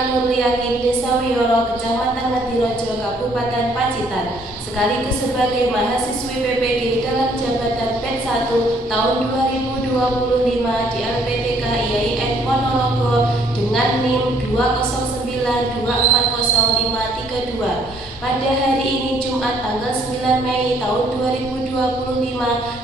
TK Nurul Yakin, Desa Wiyoro, Kecamatan Ngadirojo, Kabupaten Pacitan, sekaligus sebagai mahasiswi PPG dalam jabatan PET 1 tahun 2025 di LPTK IAIN Ponorogo dengan NIM 209240532. Pada hari ini Jumat tanggal 9 Mei tahun 2025,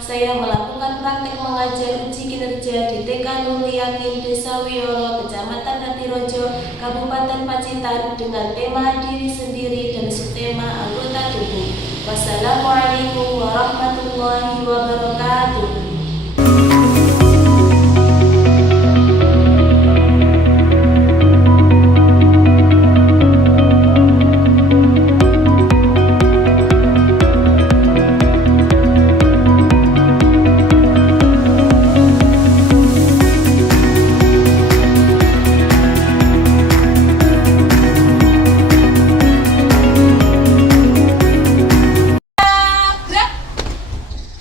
saya melakukan praktek mengajar uji kinerja di TK Nurul Yakin, Desa Wiyoro, Kecamatan Ngadirojo, Kabupaten Pacitan dengan tema diri sendiri dan subtema anggota tubuh. Wassalamualaikum warahmatullahi wabarakatuh.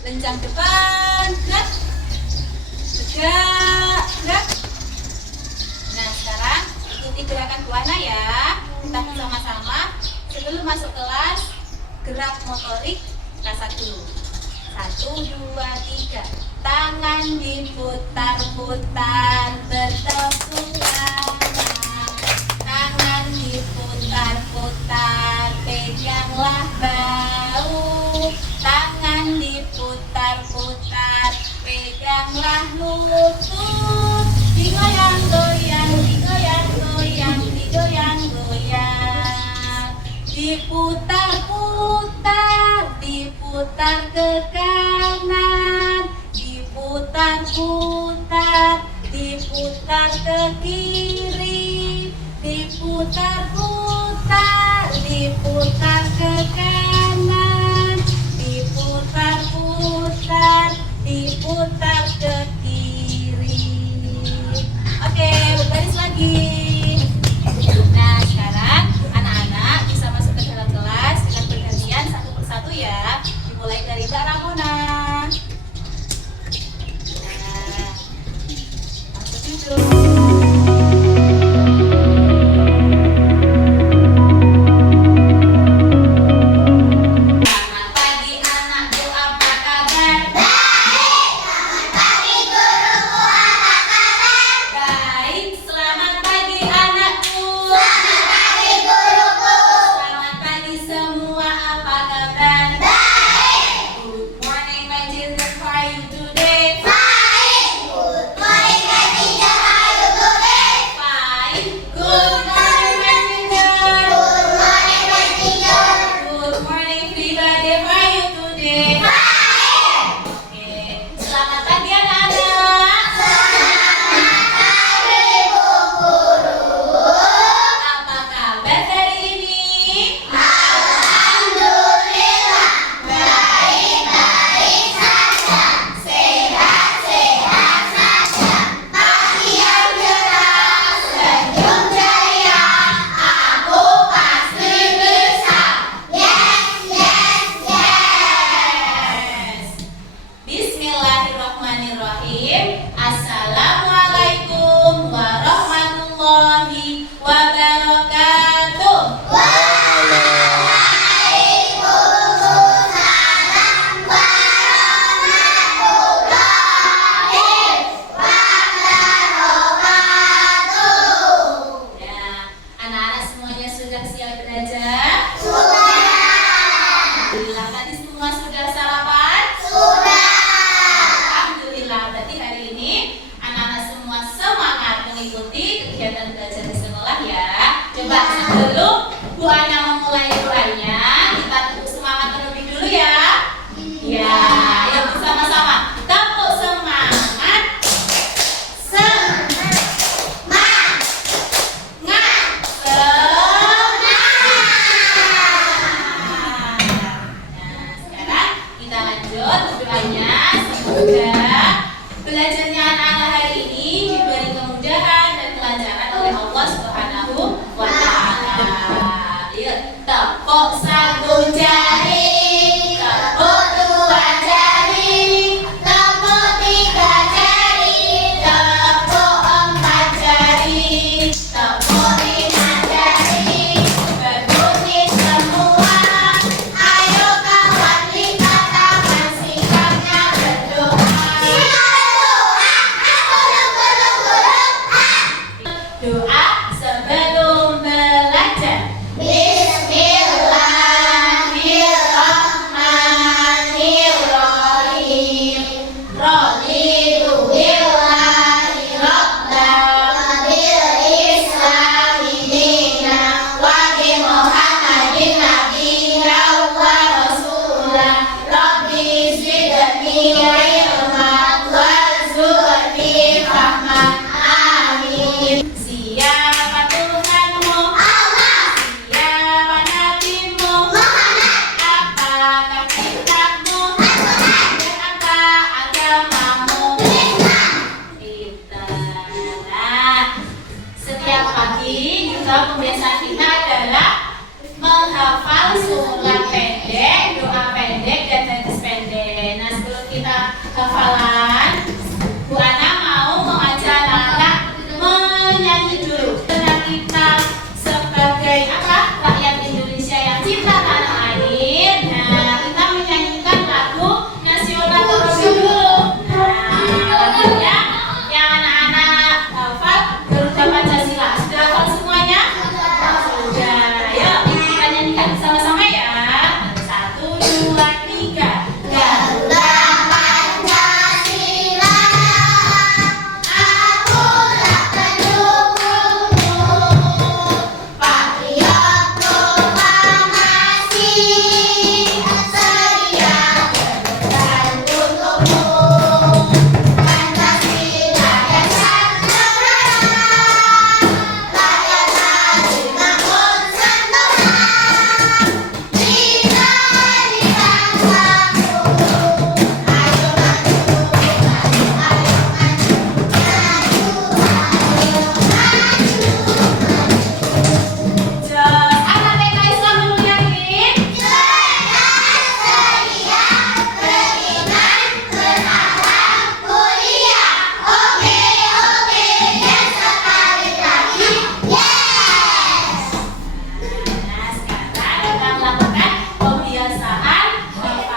Lencang depan, gerak, tegak, gerak. Nah sekarang ikuti gerakan Bu Ana ya. Kita bersama-sama sebelum masuk kelas gerak motorik rasa dulu. 1, 2, 3. Tangan diputar-putar bertepuk tangan. Tangan diputar-putar, peganglah bahu. Tangan diputar-putar, peganglah lutut. Digoyang-goyang, digoyang-goyang, digoyang-goyang. Diputar-putar, diputar ke kanan. Diputar-putar, diputar ke kiri. Diputar-putar, diputar ke kanan. Diputar-putar, diputar ke kiri. Oke, berbaris lagi. Nah, sekarang anak-anak bisa masuk ke dalam kelas dengan bergantian satu persatu ya. Dimulai dari Mbak Ramona. Nah, masuk dulu. Assalamualaikum warahmatullahi wabarakatuh. Waalaikumsalam warahmatullahi wabarakatuh. Ya, anak-anak semuanya sudah siap belajar? Sudah. Alhamdulillah, tadi semua sudah sarapan? Sudah. Alhamdulillah, berarti hari ini anak-anak semua semangat mengikuti kegiatan belajar di sekolah ya. Coba sebelum Bu Ana memulai doanya, kita tepuk semangat terlebih dulu ya. Ya, ayo bersama-sama tepuk semangat. Semangat. Nah, sekarang kita lanjut doanya. Semoga belajarnya anak-anak hari ini diberi kemudahan dan kelancaran oleh Allah Subhanahu wa Ta'ala. Yuk, tepuk satu jari, tepuk dua jari, tepuk tiga jari, tepuk empat jari, tepuk lima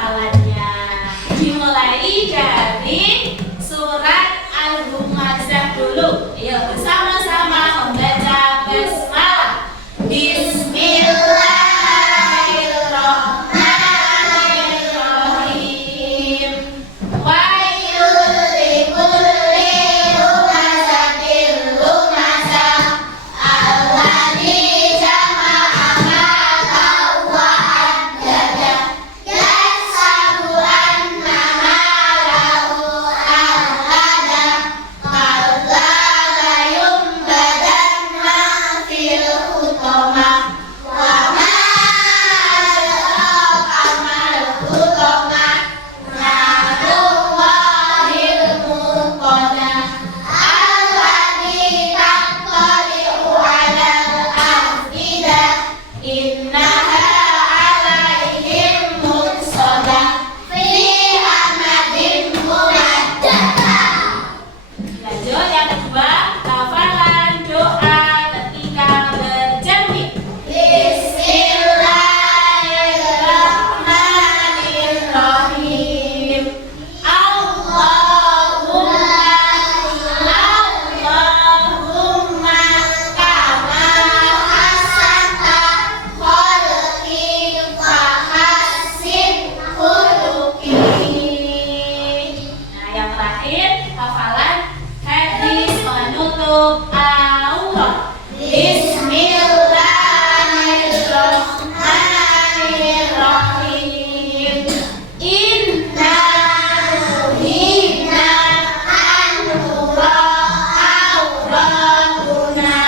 hafalannya. Dimulai dari surat Al-Humazah dulu. Ayo bersama-sama membaca basmalah. Bismillahirrahmanirrahim. Wailul likulli humazatil lumazah alladzi jama'a malahu wa addadah yahsabu anna malahu ahladah kalla layumbadanna fil hutamah wa ma adraka mal hutamah narullahil muqadah allati tattali'u 'alal afidah innaha 'alaihim muqsadah fi amadin mumaddadah. Lanjut yang kedua, hafalan doa ketika berjemur. Bismillahirrahmanirrahim. Allahumma kama hasanta khalqi fahassin khuluqi. Nah, yang terakhir hafalan hadis penutup aurat. Bismillahirrahmanirrahim. Inna nuhina anura auratuna.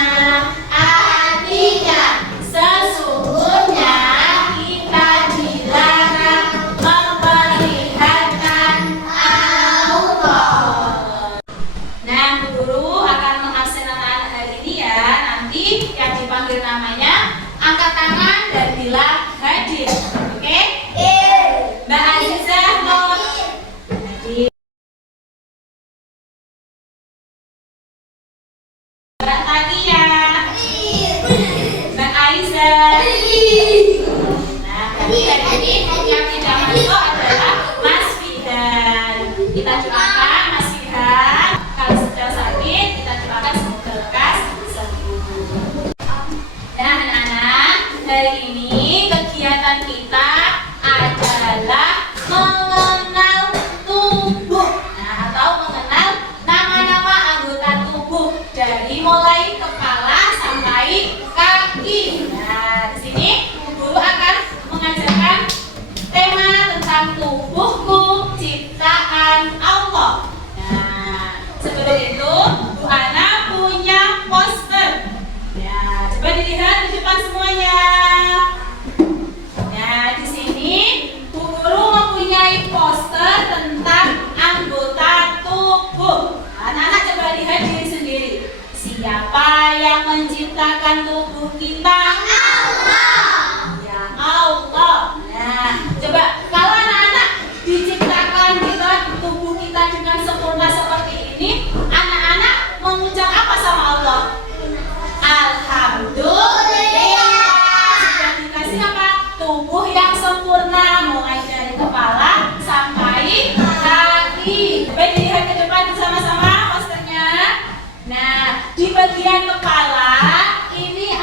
Artinya sesungguhnya kita dilarang memperlihatkan aurat. Nah, Bu Guru akan mengabsen anak-anak hari ini ya. Nanti yang dipanggil namanya angkat tangan dan bilang hadir. Oke? Mbak Aizah mau hadir. Mbak Tania. Mbak Aizah. Nah, berarti hari ini yang tidak masuk adalah Mas Fidan. Kita doakan Mas Fidan. Kalau sedang sakit, kita doakan semoga lekas sembuh. Nah, anak-anak, hari ini kegiatan kita adalah mengenal tubuh. Nah, atau mengenal nama-nama anggota tubuh dari mulai kepala sampai kaki. Nah, di sini Bu Guru akan mengajarkan tema tentang tubuhku ciptaan Allah. Nah, sebelum itu Bu Ana punya poster. Ya, coba dilihat di depan semuanya. Nah, di sini Bu Guru mempunyai poster tentang anggota tubuh. Anak-anak coba lihat diri sendiri. Siapa yang menciptakan tubuh kita? Allah. Ya Allah. Nah, coba kalau anak-anak diciptakan kita tubuh kita dengan sempurna seperti ini, anak-anak mengucap apa sama Allah? Alhamdulillah. Sudah dikasih apa? Tubuh yang sempurna mulai dari kepala sampai kaki. Coba dilihat ke depan bersama-sama posternya. Nah, di bagian kepala ini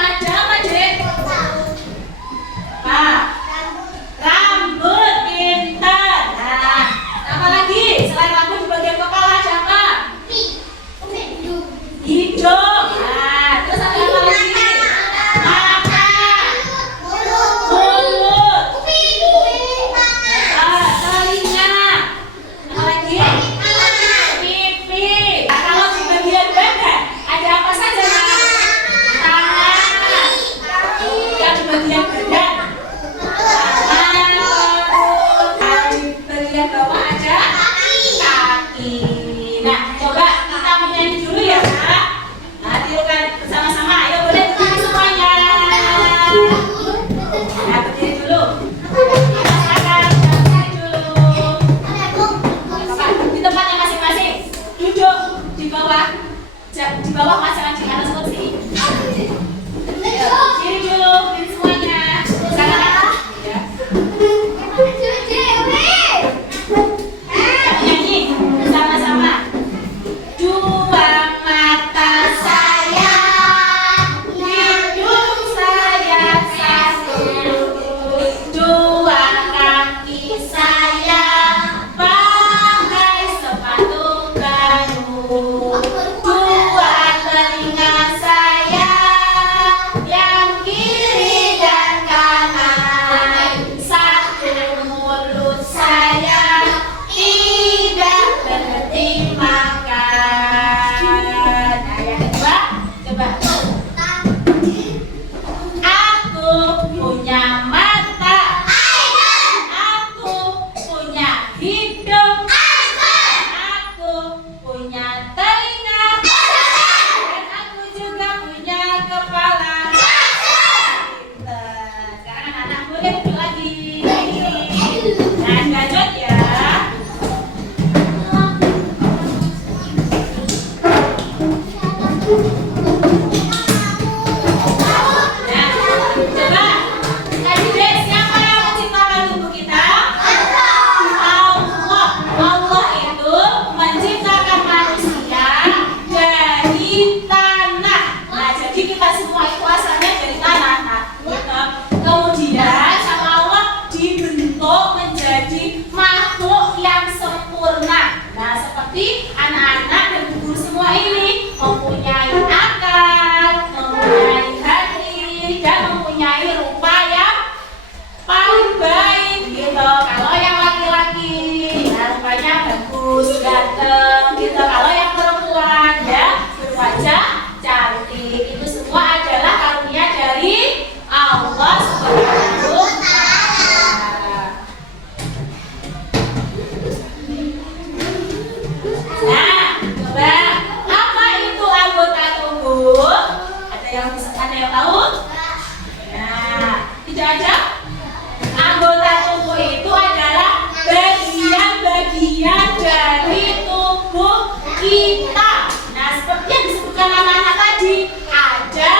mulut saya tidak berhenti makan. Nah, yang kedua, coba. Aku punya mata, aku punya hidung, aku punya telinga, dan aku juga punya kepala. Sekarang anak boleh lagi. Nah, lanjut ya. Anak-anak dan guru semua ini mempunyai akal, mempunyai hati, dan mempunyai rupa yang paling baik gitu. Kalau yang laki-laki, nah rupanya bagus, ganteng gitu. Kalau yang perempuan ya berwajah cantik. Itu semua adalah karunia dari Allah Subhanahu wa Ta'ala. Nah, coba apa itu anggota tubuh? Ada yang tahu? Nah, tidak ada. Anggota tubuh itu adalah bagian-bagian dari tubuh kita. Nah, seperti yang disebutkan anak-anak tadi, ada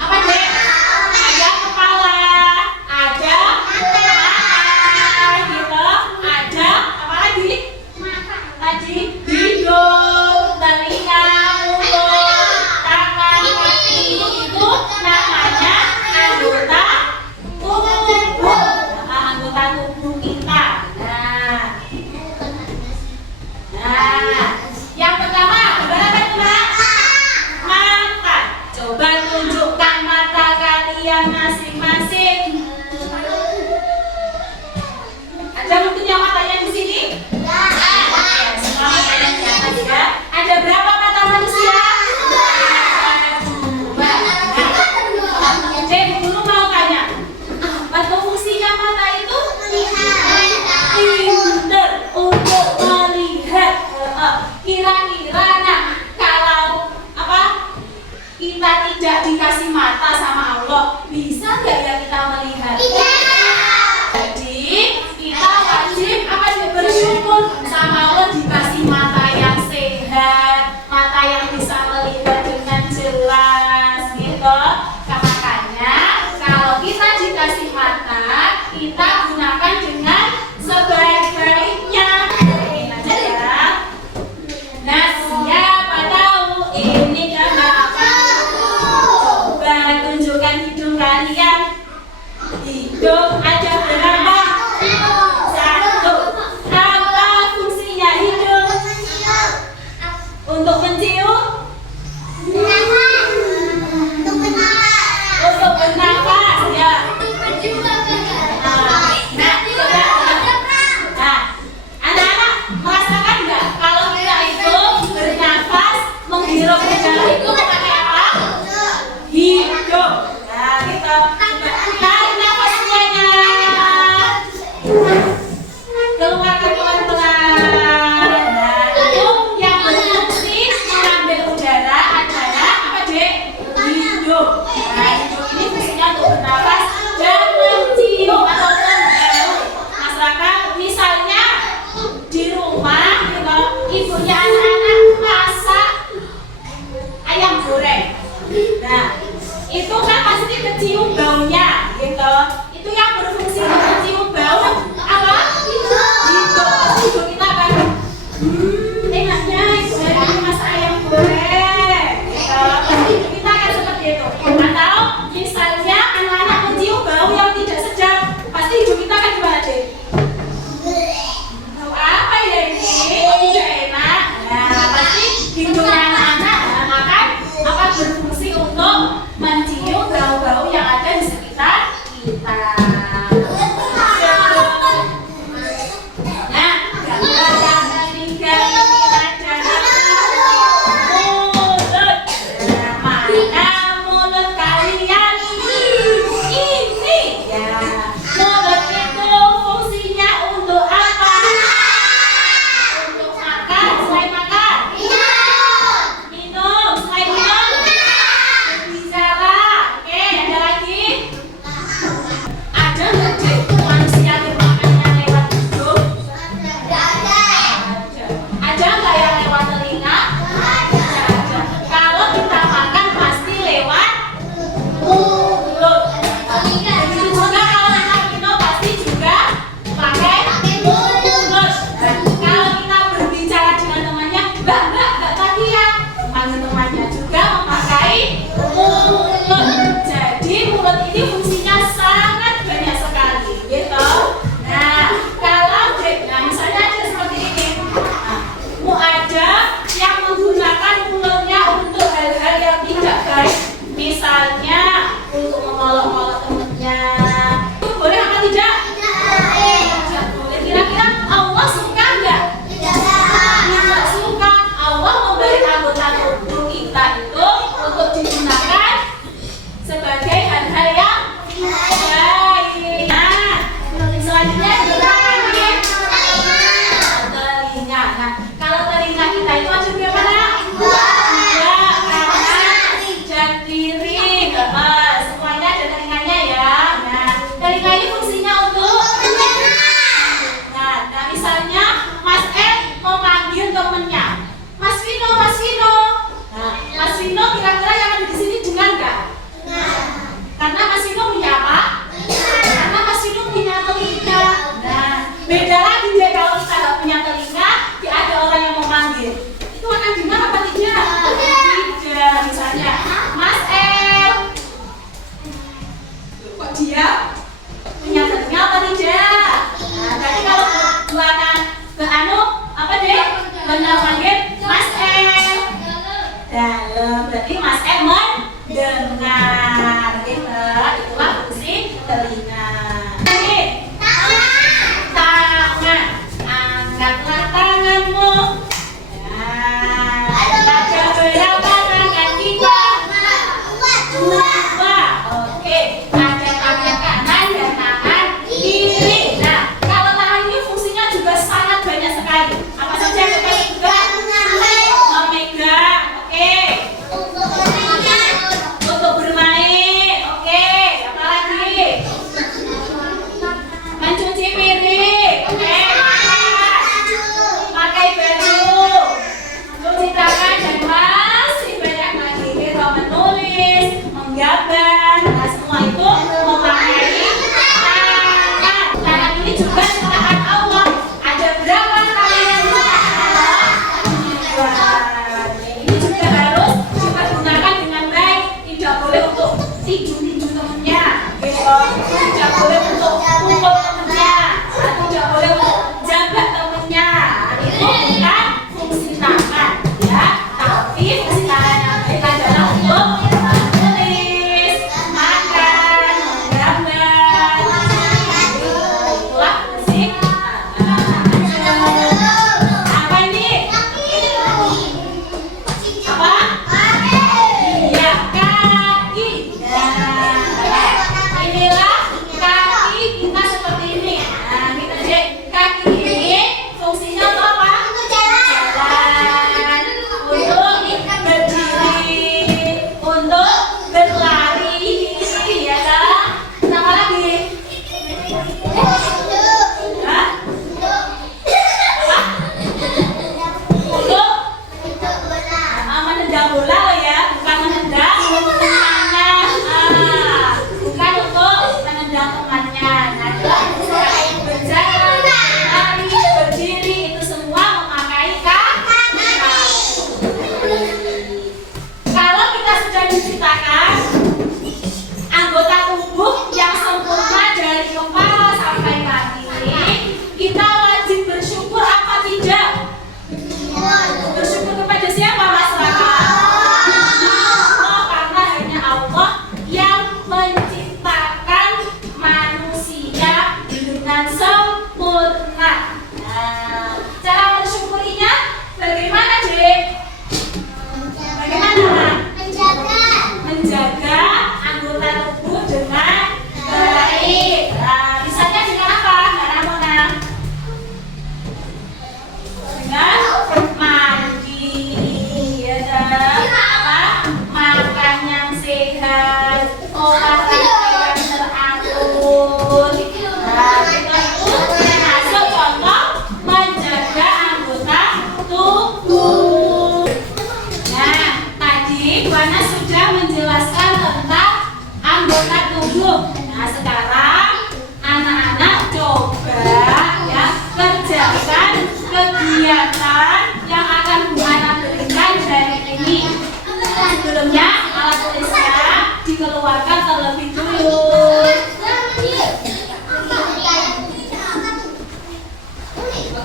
apa deh? Ada kepala, ada mata, gitu. Ada apa lagi? Tadi hidung, telinga, mulut, tangan, kaki, itu namanya anggota tubuh. Anggota tubuh kita. Nah, yang pertama, gambar apa itu, Nak? Mata. Coba tunjukkan mata kalian masing-masing. Ada mungkin yang matanya di sini? Semua matanya di atas ya. Ada berapa mata manusia? Dua. Cek dulu mau tanya. Apa fungsinya mata itu? Pinter untuk melihat. Kira-kira nah kalau apa kita tidak dikasih mata sama Allah, bisa nggak ya kita melihat? Jadi kita wajib apa sih bersyukur sama Allah dikasih mata yang sehat, mata yang bisa melihat dengan jelas gitu. Makanya kalau kita dikasih mata, kita gunakan dengan sebaik-baiknya. Ini aja ya. Nah, siapa tahu ini gambar apa? Coba tunjukkan hidung kalian. Hidung ada berapa? Satu. Apa fungsinya hidung? Untuk mencium? Untuk bernafas ya. Nah, coba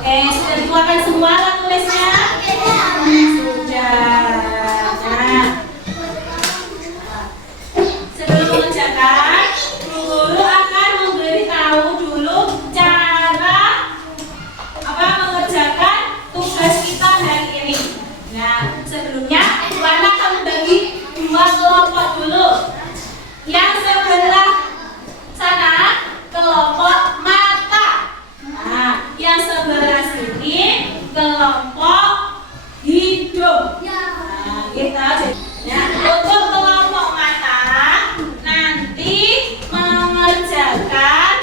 sudah dikeluarkan semua alat tulisnya? Sudah. Nah, sebelum mengerjakan, guru akan memberitahu dulu cara mengerjakan tugas kita hari ini. Nah, sebelumnya Ibu anak akan membagi dua kelompok dulu. Yang sebelah sana kelompok mata. Nah, yang sebelah sini kelompok hidung. Nah, kita untuk kelompok mata nanti mengerjakan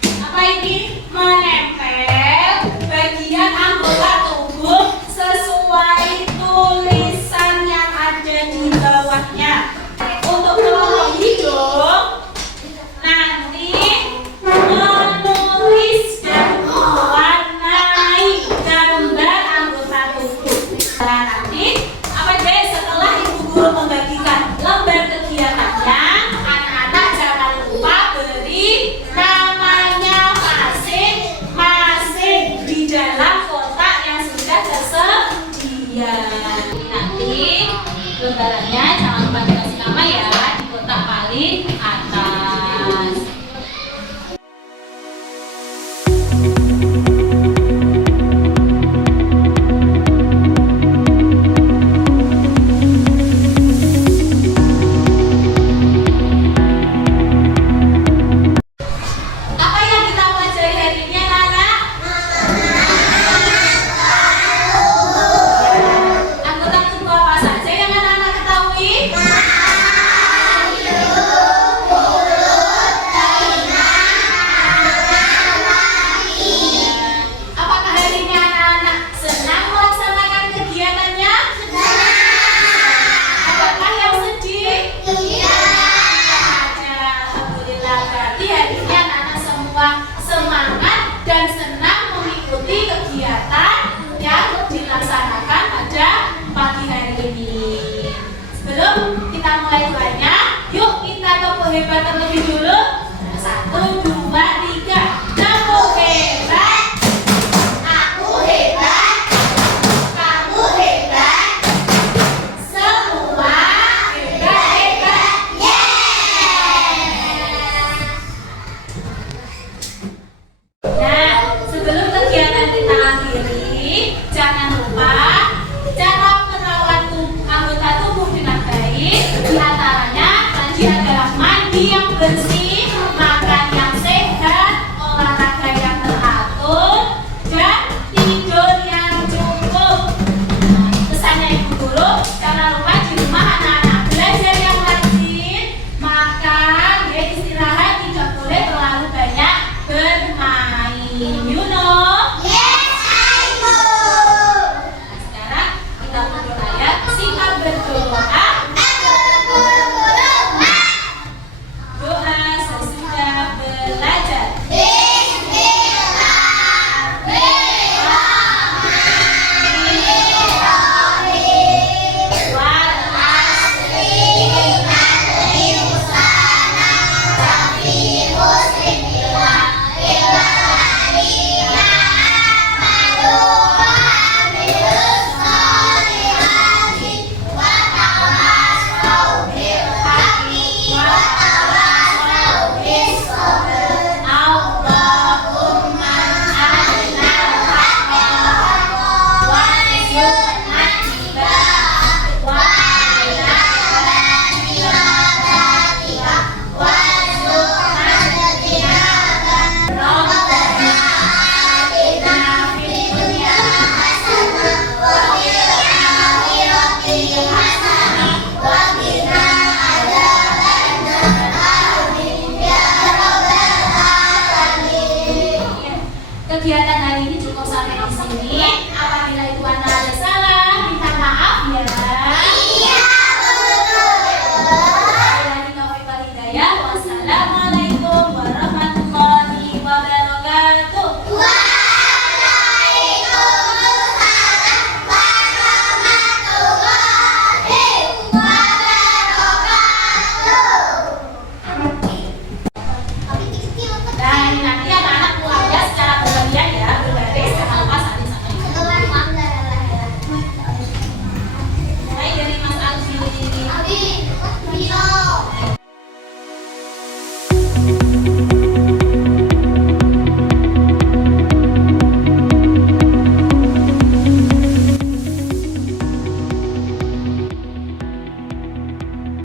apa ini? Menempel bagian anggota tubuh sesuai tulisan yang ada di bawahnya. Untuk kelompok hidung nanti menulis dan mewarnai gambar anggota tubuh. Nah, nanti apa deh setelah ibu guru membagikan lembar kegiatannya, anak-anak jangan lupa beri namanya masing-masing di dalam kotak yang sudah tersedia. Nanti lembarannya jangan lupa dikasih nama ya di kotak paling atas. Apa yang kita pelajari hari ini anak-anak? Anggota tubuh apa saja yang anak-anak ketahui? Apakah hari ini anak-anak senang melaksanakan kegiatannya? Apakah yang sedih? Alhamdulillah, berarti hari ini anak-anak semua semangat dan senang mengikuti kegiatan yang dilaksanakan pada pagi hari ini. Sebelum kita mulai doanya, yuk kita tepuk hebat terlebih dulu. 1, 2, 3. Tepuk hebat. Aku hebat. Kamu hebat. Semua hebat-hebat. Nah, sebelum kegiatan kita akhiri, jangan lupa cara merawat anggota tubuh dengan baik. Di antaranya tadi adalah mandi yang bersih, makan yang sehat, olahraga yang teratur, dan tidur yang cukup. Nah, pesannya ibu guru, jangan lupa di rumah anak-anak belajar yang rajin, makan, ya istirahat, tidak boleh terlalu banyak bermain. You know? Yes, I know. Sekarang kita berdoa ya. Singkat berdoa. Doa sesudah belajar. Kegiatan hari ini cukup sampai di sini. Apabila itu anak ada salah